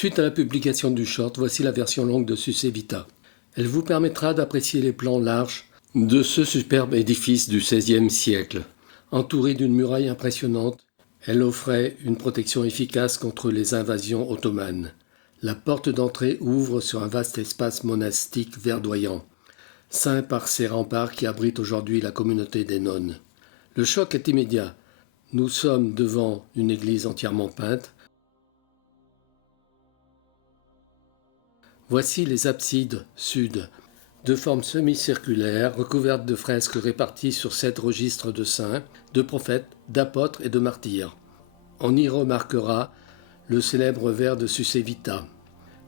Suite à la publication du short, voici la version longue de Sucé Vita. Elle vous permettra d'apprécier les plans larges de ce superbe édifice du XVIe siècle. Entourée d'une muraille impressionnante, elle offrait une protection efficace contre les invasions ottomanes. La porte d'entrée ouvre sur un vaste espace monastique verdoyant, ceint par ces remparts qui abritent aujourd'hui la communauté des nonnes. Le choc est immédiat. Nous sommes devant une église entièrement peinte. Voici les absides sud, de forme semi-circulaire, recouvertes de fresques réparties sur 7 registres de saints, de prophètes, d'apôtres et de martyrs. On y remarquera le célèbre vers de Sucé Vita.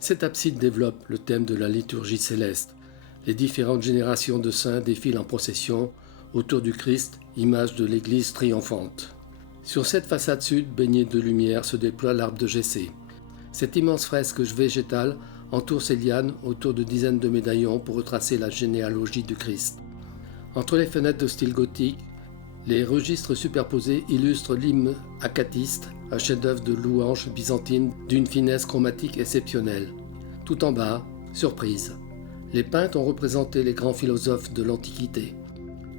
Cette abside développe le thème de la liturgie céleste. Les différentes générations de saints défilent en procession autour du Christ, image de l'Église triomphante. Sur cette façade sud, baignée de lumière, se déploie l'arbre de Jessé. Cette immense fresque végétale entoure ces lianes autour de dizaines de médaillons pour retracer la généalogie du Christ. Entre les fenêtres de style gothique, les registres superposés illustrent l'hymne acatiste, un chef-d'œuvre de louange byzantine d'une finesse chromatique exceptionnelle. Tout en bas, surprise, les peintres ont représenté les grands philosophes de l'Antiquité.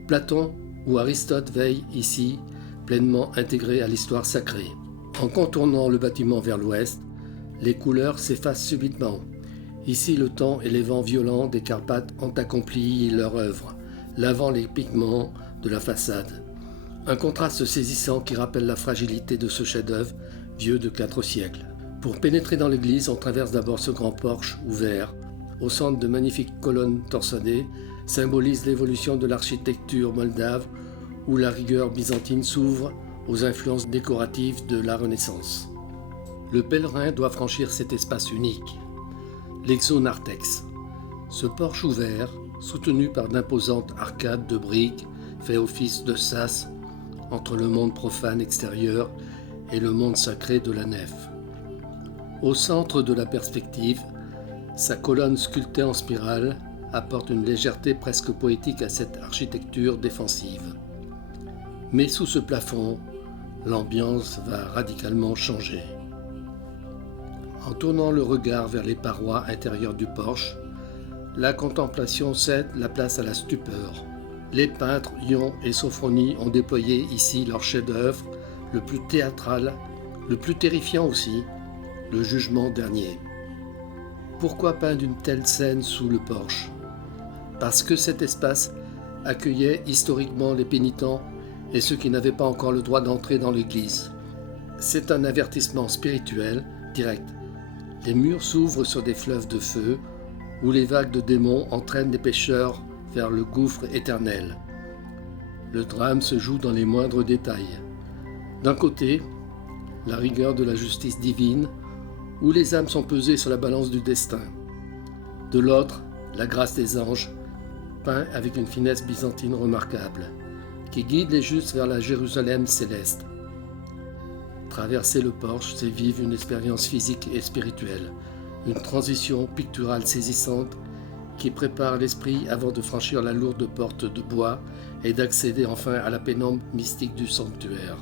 Platon ou Aristote veillent ici, pleinement intégrés à l'histoire sacrée. En contournant le bâtiment vers l'ouest, les couleurs s'effacent subitement. Ici, le temps et les vents violents des Carpates ont accompli leur œuvre, lavant les pigments de la façade. Un contraste saisissant qui rappelle la fragilité de ce chef-d'œuvre, vieux de 4 siècles. Pour pénétrer dans l'église, on traverse d'abord ce grand porche ouvert. Au centre, de magnifiques colonnes torsadées symbolisent l'évolution de l'architecture moldave, où la rigueur byzantine s'ouvre aux influences décoratives de la Renaissance. Le pèlerin doit franchir cet espace unique, l'exonarthex. Ce porche ouvert, soutenu par d'imposantes arcades de briques, fait office de sas entre le monde profane extérieur et le monde sacré de la nef. Au centre de la perspective, sa colonne sculptée en spirale apporte une légèreté presque poétique à cette architecture défensive. Mais sous ce plafond, l'ambiance va radicalement changer. En tournant le regard vers les parois intérieures du porche, la contemplation cède la place à la stupeur. Les peintres Ion et Sophronie ont déployé ici leur chef-d'œuvre, le plus théâtral, le plus terrifiant aussi, le jugement dernier. Pourquoi peindre une telle scène sous le porche ? Parce que cet espace accueillait historiquement les pénitents et ceux qui n'avaient pas encore le droit d'entrer dans l'église. C'est un avertissement spirituel direct. Les murs s'ouvrent sur des fleuves de feu où les vagues de démons entraînent les pécheurs vers le gouffre éternel. Le drame se joue dans les moindres détails. D'un côté, la rigueur de la justice divine, où les âmes sont pesées sur la balance du destin. De l'autre, la grâce des anges, peint avec une finesse byzantine remarquable, qui guide les justes vers la Jérusalem céleste. Traverser le porche, c'est vivre une expérience physique et spirituelle, une transition picturale saisissante qui prépare l'esprit avant de franchir la lourde porte de bois et d'accéder enfin à la pénombre mystique du sanctuaire.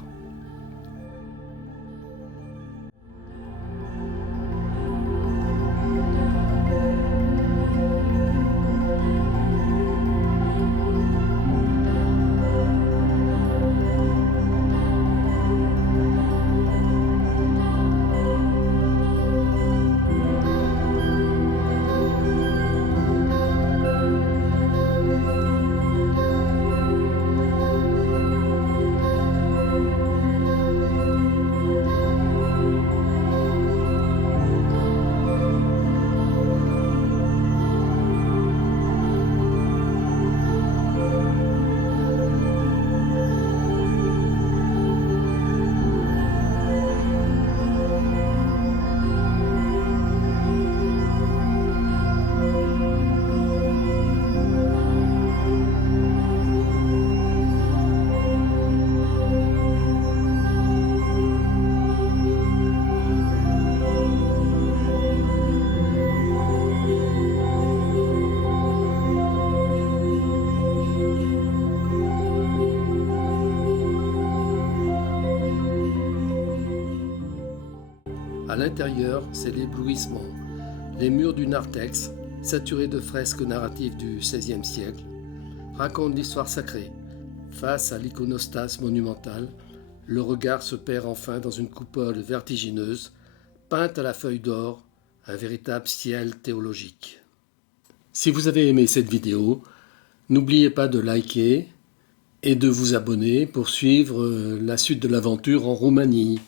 l'intérieur, c'est l'éblouissement. Les murs du narthex, saturés de fresques narratives du XVIe siècle, racontent l'histoire sacrée. Face à l'iconostase monumentale, le regard se perd enfin dans une coupole vertigineuse, peinte à la feuille d'or, un véritable ciel théologique. Si vous avez aimé cette vidéo, n'oubliez pas de liker et de vous abonner pour suivre la suite de l'aventure en Roumanie.